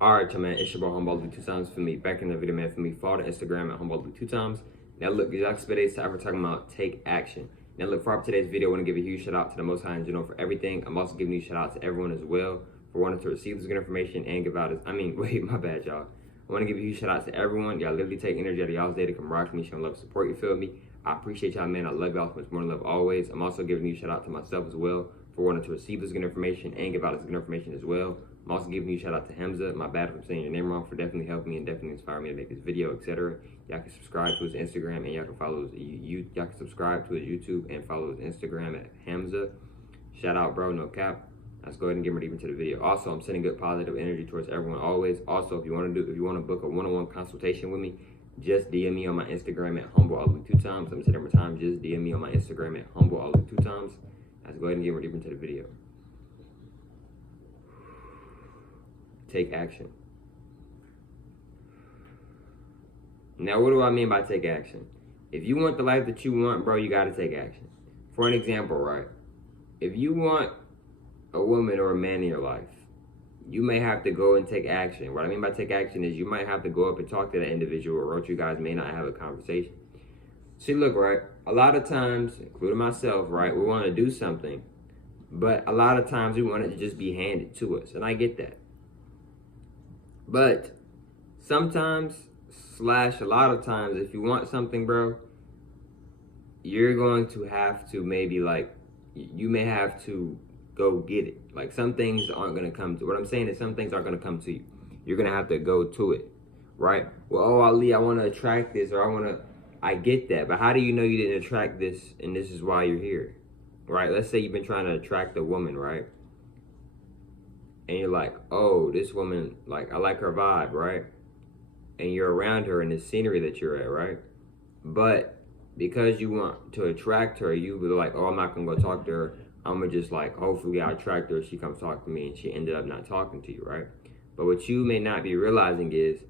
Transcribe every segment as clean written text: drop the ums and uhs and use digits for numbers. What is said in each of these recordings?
Alright, y'all, man, it's your boy Humboldt 2 times for me. Back in the video, man, for me. Follow the Instagram at Humboldt 2 times. Now, look, today's time we're talking about take action. Now, look, for today's video, I want to give a huge shout out to the Most High in general for everything. I'm also giving you a shout out to everyone as well for wanting to receive this good information and give out. Wait, my bad, y'all. I want to give a huge shout out to everyone. Y'all literally take energy out of y'all's day to come rock me, show love, support. You feel me? I appreciate y'all, man. I love y'all so much more than love always. I'm also giving you a shout out to myself as well for wanting to receive this good information and give out this good information as well. I'm also giving you a shout out to Hamza. My bad if I'm saying your name wrong, for definitely helping me and definitely inspiring me to make this video, etc. Y'all can subscribe to his Instagram and y'all can follow his y'all can subscribe to his YouTube and follow his Instagram at Hamza. Shout out, bro, no cap. Let's go ahead and get ready into the video. Also, I'm sending good positive energy towards everyone always. Also, if you want to book a one-on-one consultation with me, just DM me on my Instagram at Humble2times. Let me say that one more time. Just DM me on my Instagram at Humble2times. Let's go ahead and get ready into the video. Take action. Now, what do I mean by take action? If you want the life that you want, bro, you gotta take action. For an example, right? If you want a woman or a man in your life, you may have to go and take action. What I mean by take action is you might have to go up and talk to that individual, or else you guys may not have a conversation. See, look, right? A lot of times, including myself, right, we want to do something, but a lot of times we want it to just be handed to us, and I get that. But sometimes, / a lot of times, if you want something, bro, you're going to have to maybe you may have to go get it. Like, some things aren't going to come to, what I'm saying is some things aren't going to come to you. You're going to have to go to it, right? Well, oh, Ali, I want to attract this, or I get that. But how do you know you didn't attract this and this is why you're here, right? Let's say you've been trying to attract a woman, right? And you're like, oh, this woman, like, I like her vibe, right? And you're around her in the scenery that you're at, right? But because you want to attract her, you be like, oh, I'm not gonna go talk to her. I'm gonna just hopefully I attract her, she comes talk to me, and she ended up not talking to you, right? But what you may not be realizing is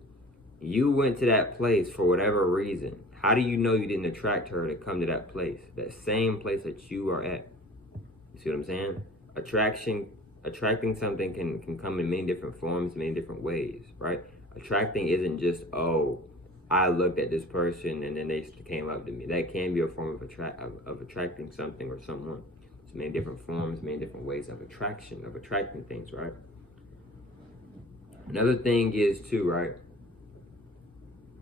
you went to that place for whatever reason. How do you know you didn't attract her to come to that place? That same place that you are at. You see what I'm saying? Attracting something can come in many different forms, many different ways, right? Attracting isn't just, oh, I looked at this person and then they came up to me. That can be a form of attracting something or someone. It's many different forms, many different ways of attracting things, right? Another thing is too, right?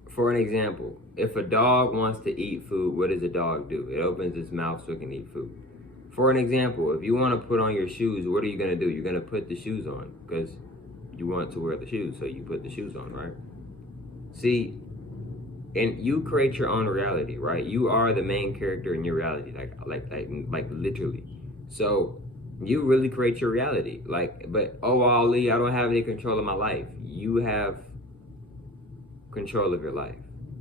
For an example, if a dog wants to eat food, what does a dog do? It opens its mouth so it can eat food. For an example, if you want to put on your shoes, what are you going to do? You're going to put the shoes on because you want to wear the shoes, so you put the shoes on, right? See, and you create your own reality, right? You are the main character in your reality, like literally. So you really create your reality. But oh, Ali, I don't have any control of my life. You have control of your life.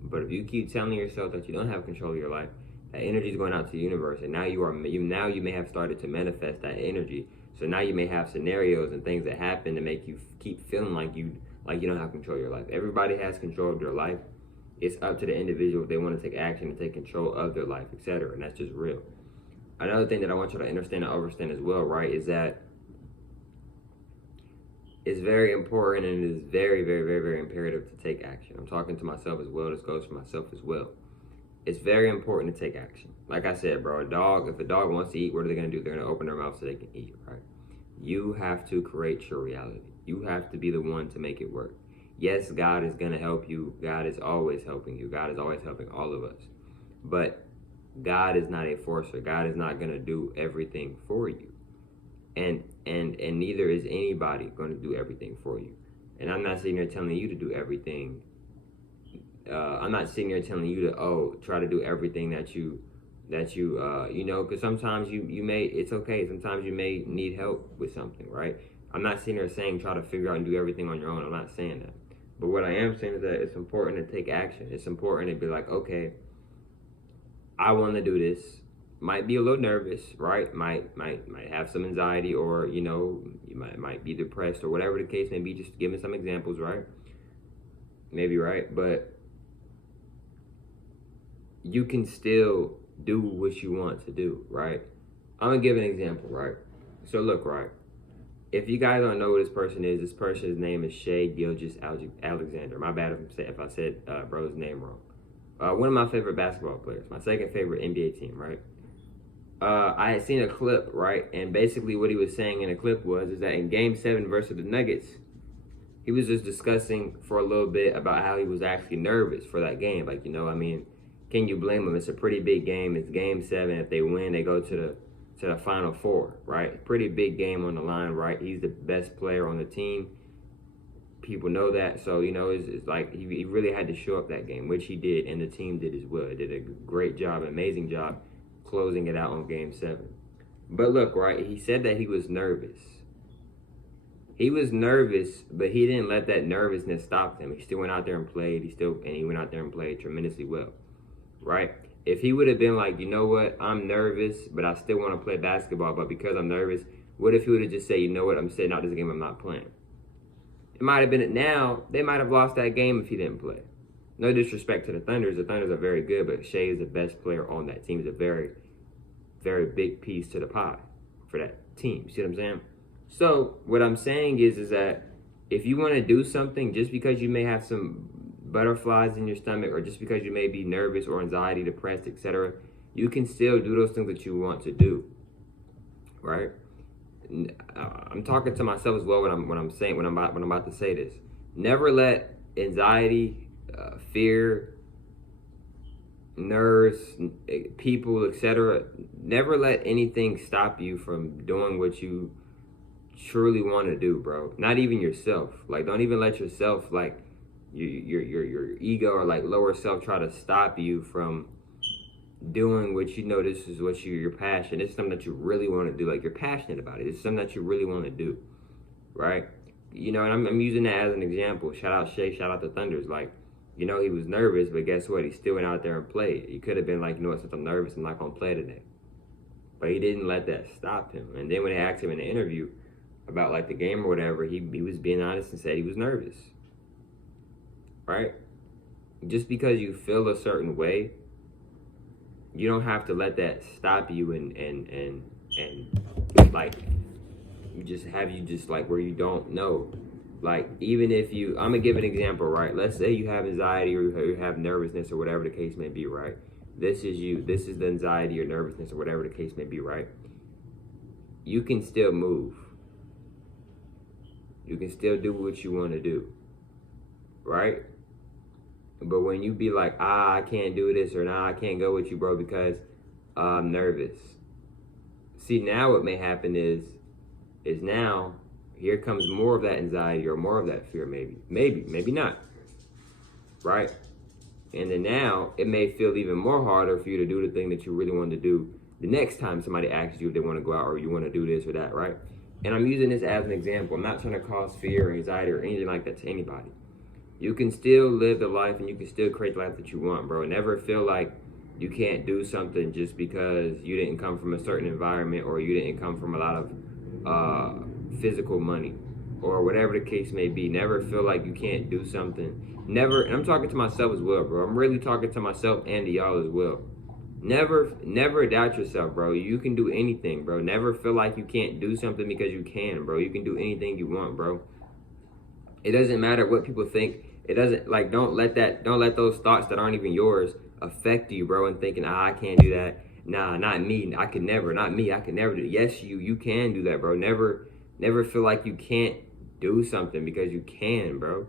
But if you keep telling yourself that you don't have control of your life, that energy is going out to the universe, and now you may have started to manifest that energy. So now you may have scenarios and things that happen to make you keep feeling like you don't have control of your life. Everybody has control of their life. It's up to the individual if they want to take action and take control of their life, etc. And that's just real. Another thing that I want you to understand and understand as well, right, is that it's very important and it is very, very, very, very imperative to take action. I'm talking to myself as well. This goes for myself as well. It's very important to take action. Like I said, bro, if a dog wants to eat, what are they going to do? They're going to open their mouth so they can eat, right? You have to create your reality. You have to be the one to make it work. Yes, God is going to help you. God is always helping you. God is always helping all of us. But God is not a forcer. God is not going to do everything for you. And neither is anybody going to do everything for you. And I'm not sitting here telling you to do everything. I'm not sitting here telling you to try to do everything that you because sometimes you may, it's okay, sometimes you may need help with something, right? I'm not sitting here saying try to figure out and do everything on your own. I'm not saying that. But what I am saying is that it's important to take action. It's important to be like, okay, I want to do this. Might be a little nervous, right? Might have some anxiety, or you might be depressed, or whatever the case may be. Just give me some examples, right? Maybe, right? But you can still do what you want to do, right? I'm gonna give an example, right? So look, right? If you guys don't know who this person's name is Shai Gilgeous-Alexander. My bad if I said bro's name wrong. One of my favorite basketball players, my second favorite NBA team, right? I had seen a clip, right? And basically what he was saying in the clip is that in Game 7 versus the Nuggets, he was just discussing for a little bit about how he was actually nervous for that game. Like, I mean, can you blame him? It's a pretty big game. It's Game 7. If they win, they go to the Final Four, right? Pretty big game on the line, right? He's the best player on the team. People know that. So, it's like he really had to show up that game, which he did, and the team did as well. It did a great job, an amazing job closing it out on Game 7. But look, right, he said that he was nervous. He was nervous, but he didn't let that nervousness stop him. He still went out there and played. He went out there and played tremendously well, right? If he would have been like, you know what, I'm nervous, but I still want to play basketball, but because I'm nervous, what if he would have just said, you know what, I'm sitting out this game, I'm not playing? It might have been now, they might have lost that game if he didn't play. No disrespect to the Thunders. The Thunders are very good, but Shai is the best player on that team. He's a very, very big piece to the pie for that team. You see what I'm saying? So what I'm saying is that if you want to do something, just because you may have some butterflies in your stomach, or just because you may be nervous or anxiety, depressed, etc., you can still do those things that you want to do, right? I'm talking to myself as well when I'm about to say this. Never let anxiety, fear, nerves, people, etc., never let anything stop you from doing what you truly want to do, bro. Not even yourself. Like, don't even let yourself, like, your ego or like lower self try to stop you from doing what this is what your passion. It's something that you really want to do. Like, you're passionate about it. It's something that you really want to do, right? And I'm using that as an example. Shout out Shai, shout out the Thunders. Like, he was nervous, but guess what? He still went out there and played. He could have been like, since I'm nervous, I'm not gonna play today. But he didn't let that stop him. And then when they asked him in the interview about like the game or whatever, he was being honest and said he was nervous, right? Just because you feel a certain way, you don't have to let that stop you and like just like where you don't know. Like, even if I'm gonna give an example, right? Let's say you have anxiety or you have nervousness or whatever the case may be, right? This is you. This is the anxiety or nervousness or whatever the case may be, right? You can still move. You can still do what you want to do, right? But when you be like, I can't do this, or nah, I can't go with you, bro, because I'm nervous. See, now what may happen is now here comes more of that anxiety or more of that fear, maybe not, right? And then now it may feel even more harder for you to do the thing that you really want to do the next time somebody asks you if they want to go out or you want to do this or that, right? And I'm using this as an example. I'm not trying to cause fear or anxiety or anything like that to anybody. You can still live the life and you can still create the life that you want, bro. Never feel like you can't do something just because you didn't come from a certain environment or you didn't come from a lot of physical money or whatever the case may be. Never feel like you can't do something. Never, and I'm talking to myself as well, bro. I'm really talking to myself and to y'all as well. Never doubt yourself, bro. You can do anything, bro. Never feel like you can't do something because you can, bro. You can do anything you want, bro. It doesn't matter what people think. It doesn't, like, don't let those thoughts that aren't even yours affect you, bro, and thinking, I can't do that. Nah, not me. I could never. Not me. I could never do it. Yes, you can do that, bro. Never feel like you can't do something because you can, bro.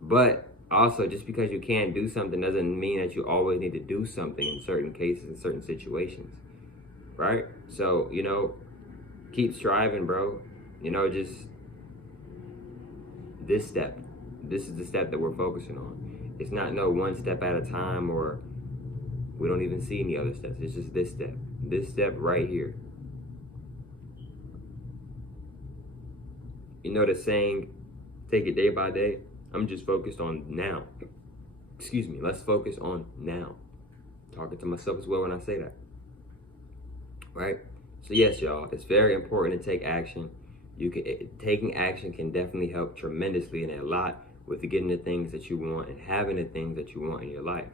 But also, just because you can do something doesn't mean that you always need to do something in certain cases, in certain situations, right? So, keep striving, bro. Just this step. This is the step that we're focusing on. It's not no one step at a time, or we don't even see any other steps. It's just this step. This step right here. The saying, take it day by day. I'm just focused on now. Excuse me. Let's focus on now. Talking to myself as well when I say that. Right? So yes, y'all, it's very important to take action. Taking action can definitely help tremendously and a lot with getting the things that you want and having the things that you want in your life,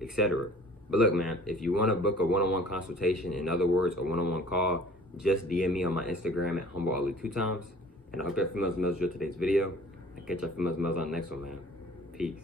etc. But look, man, if you want to book a one-on-one consultation, in other words, a one-on-one call, just DM me on my Instagram at HumbleAli2 times. And I hope y'all females drill today's video. And catch y'all females on the next one, man. Peace.